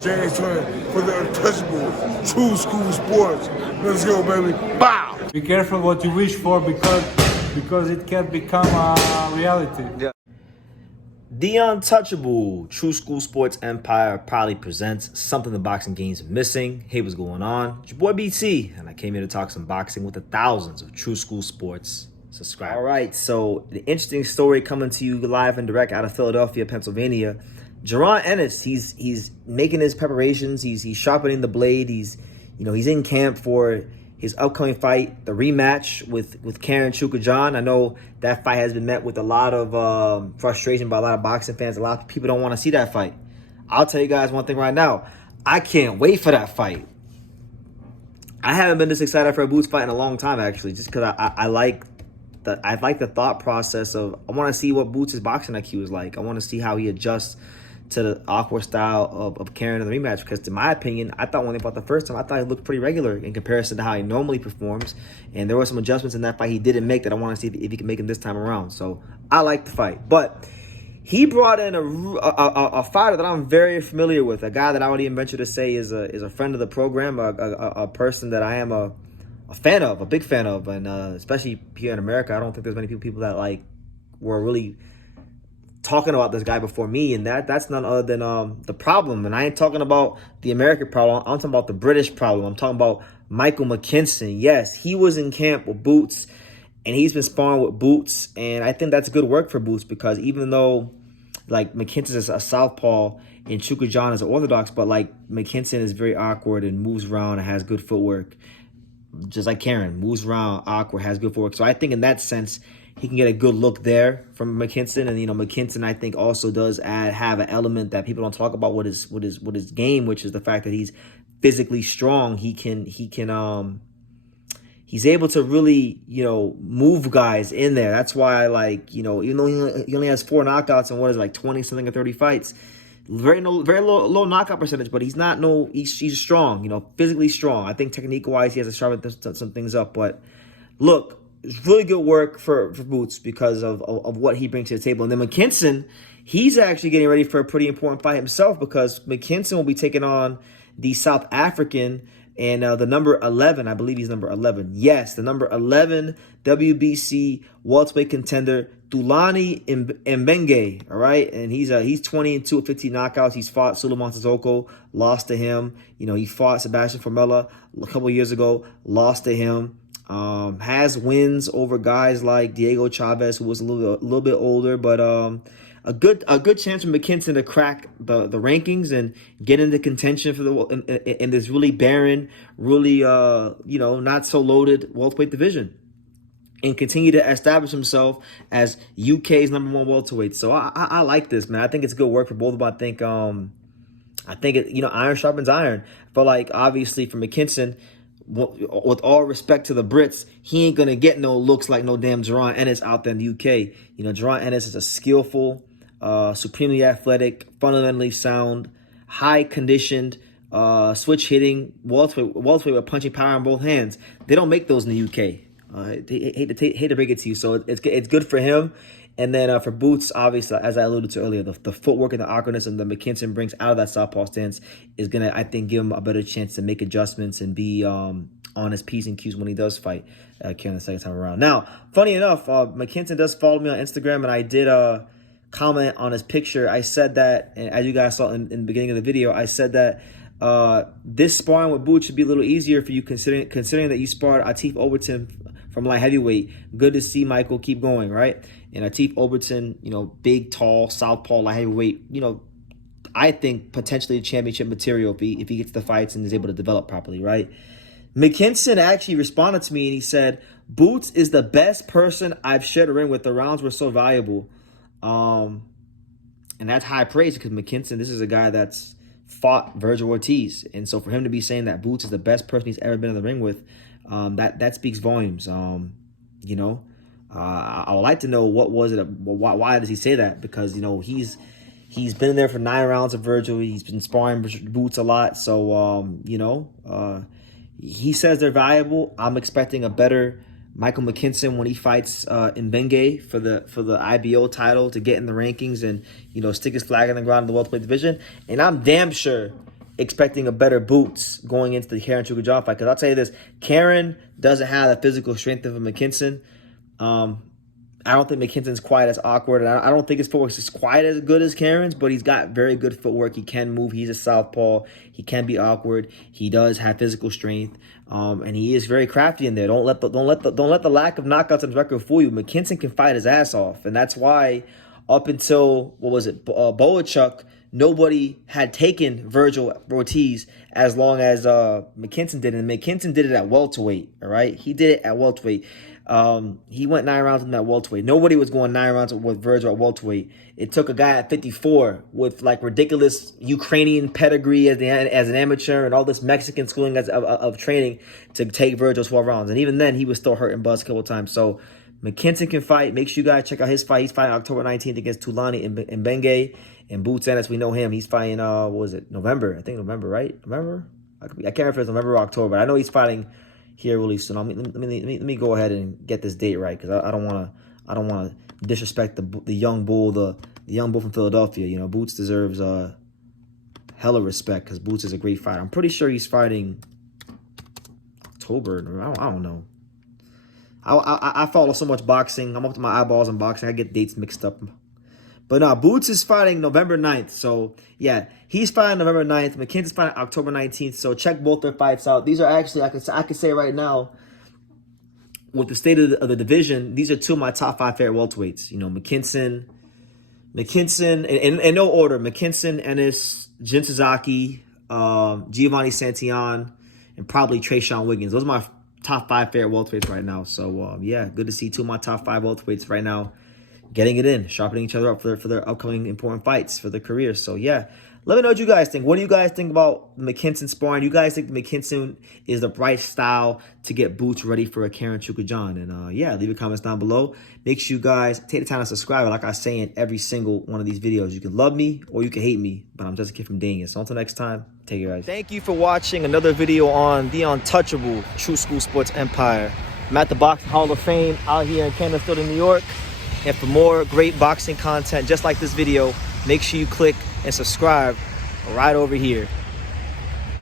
James for the untouchable, true school sports. Let's go, baby. Bow! Be careful what you wish for because it can become a reality. Yeah. The untouchable True School Sports Empire proudly presents something the boxing game's missing. Hey, what's going on? It's your boy BT, and I came here to talk some boxing with the thousands of True School Sports subscribers. All right, so the interesting story coming to you live and direct out of Philadelphia, Pennsylvania. Jaron Ennis, he's making his preparations. He's sharpening the blade. He's in camp for his upcoming fight, the rematch with Karen Chukhadzhian. I know that fight has been met with a lot of frustration by a lot of boxing fans. A lot of people don't want to see that fight. I'll tell you guys one thing right now. I can't wait for that fight. I haven't been this excited for a Boots fight in a long time, actually, just because I like the thought process of I want to see what Boots' boxing IQ is like. I want to see how he adjusts to the awkward style of Karen in the rematch, because in my opinion, I thought when they fought the first time, I thought he looked pretty regular in comparison to how he normally performs, and there were some adjustments in that fight he didn't make that I want to see if he can make him this time around. So I like the fight, but he brought in a fighter that I'm very familiar with, a guy that I would even venture to say is a friend of the program, a person that I am a fan of, a big fan of, and especially here in America, I don't think there's many people that were really talking about this guy before me, and that's none other than the problem. And I ain't talking about the American problem. I'm talking about the British problem. I'm talking about Michael Mckinson. Yes, he was in camp with Boots, and he's been sparring with Boots, and I think that's good work for Boots, because even though Mckinson is a southpaw and Chukhadzhian is an orthodox, but Mckinson is very awkward and moves around and has good footwork, just like Karen moves around, awkward, has good footwork. So I think in that sense, he can get a good look there from Mckinson. And, Mckinson, I think, also does have an element that people don't talk about with his game, which is the fact that he's physically strong. He's able to really, move guys in there. That's why even though he only has 4 knockouts and 20 something or 30 fights, very low knockout percentage, but he's strong, physically strong. I think technique wise, he has to sharpen some things up. But look, it's really good work for Boots because of what he brings to the table. And then Mckinson, he's actually getting ready for a pretty important fight himself, because Mckinson will be taking on the South African and the number 11, I believe he's number 11. Yes, the number 11 WBC welterweight contender, Thulani Mbenge, all right? And he's 20-2 with 15 knockouts. He's fought Suleiman Sissoko, lost to him. He fought Sebastian Formella a couple of years ago, lost to him. Has wins over guys like Diego Chavez, who was a little bit older, but a good chance for Mckinson to crack the rankings and get into contention for in this really barren, really not so loaded welterweight division, and continue to establish himself as UK's #1 welterweight. So I like this, man. I think it's good work for both of them. I think iron sharpens iron. But obviously for Mckinson, with all respect to the Brits, he ain't gonna get no looks like no damn Jaron Ennis out there in the UK. Jaron Ennis is a skillful, supremely athletic, fundamentally sound, high conditioned, switch hitting welterweight with punching power in both hands. They don't make those in the UK. Hate to break it to you. So it's good for him. And then for Boots, obviously, as I alluded to earlier, the footwork and the awkwardness and the Mckinson brings out of that southpaw stance is going to, I think, give him a better chance to make adjustments and be on his P's and Q's when he does fight Karen the second time around. Now, funny enough, Mckinson does follow me on Instagram, and I did comment on his picture. I said that, and as you guys saw in the beginning of the video, I said that this sparring with Boots should be a little easier for you, considering that you sparred Atif Overton from light heavyweight. Good to see Michael keep going, right? And Atif Overton, big, tall, southpaw, light heavyweight, I think potentially championship material if he gets the fights and is able to develop properly, right? Mckinson actually responded to me and he said, Boots is the best person I've shared a ring with. The rounds were so valuable. And that's high praise, because Mckinson, this is a guy that's fought Virgil Ortiz. And so for him to be saying that Boots is the best person he's ever been in the ring with, that speaks volumes. I would like to know what was it, why does he say that? Because he's been in there for 9 rounds of Virgil. He's been sparring Boots a lot. So he says they're valuable. I'm expecting a better Michael Mckinson when he fights Mbenge for the IBO title, to get in the rankings and stick his flag in the ground in the welterweight division. And I'm damn sure expecting a better Boots going into the Karen Chukhadzhian fight. Because I'll tell you this, Karen doesn't have the physical strength of a McKinson. I don't think McKinson's quite as awkward, and I don't think his footwork is quite as good as Karen's, but he's got very good footwork. He can move. He's a southpaw. He can be awkward. He does have physical strength, and he is very crafty in there. Don't let the lack of knockouts on his record fool you. McKinson can fight his ass off, and that's why up until Boachuk, nobody had taken Virgil Ortiz as long as McKinson did, and McKinson did it at welterweight. All right, he did it at welterweight. He went 9 rounds in that welterweight. Nobody was going 9 rounds with Virgil at welterweight. It took a guy at 54 with like ridiculous Ukrainian pedigree as an amateur and all this Mexican schooling of training to take Virgil 12 rounds. And even then, he was still hurt and buzzed a couple times. So McKinson can fight. Make sure you guys check out his fight. He's fighting October 19th against Tulani and Bengay. And Boots Ennis, we know him. He's fighting, what was it, November? I think November, right? November? I can't remember if it's November or October, but I know he's fighting here really soon. Let me go ahead and get this date right, because I don't want to disrespect the young bull, the young bull from Philadelphia. You know, Boots deserves hella respect because Boots is a great fighter. I'm pretty sure he's fighting October. I don't know. I follow so much boxing. I'm up to my eyeballs in boxing. I get dates mixed up. But no, Boots is fighting November 9th. So, yeah, he's fighting November 9th. McKinson's fighting October 19th. So, check both their fights out. These are actually, I could say right now, with the state of the division, these are two of my top 5 favorite welterweights. You know, McKinson, in no order, McKinson, Ennis, Jin Suzaki, Giovanni Santillan, and probably Trayshawn Wiggins. Those are my top 5 favorite welterweights right now. So, yeah, good to see two of my top 5 welterweights right now getting it in, sharpening each other up for their upcoming important fights for their careers. So, yeah, let me know what you guys think. What do you guys think about McKinson sparring? You guys think McKinson is the right style to get Boots ready for a Karen Chukhadzhian? And, yeah, leave your comments down below. Make sure you guys take the time to subscribe. Like I say in every single one of these videos, you can love me or you can hate me, but I'm just a kid from Dania. So, until next time, take care, guys. Thank you for watching another video on the untouchable True School Sports Empire. I'm at the Boxing Hall of Fame out here in Canterfield, New York. And for more great boxing content just like this video, make sure you click and subscribe right over here.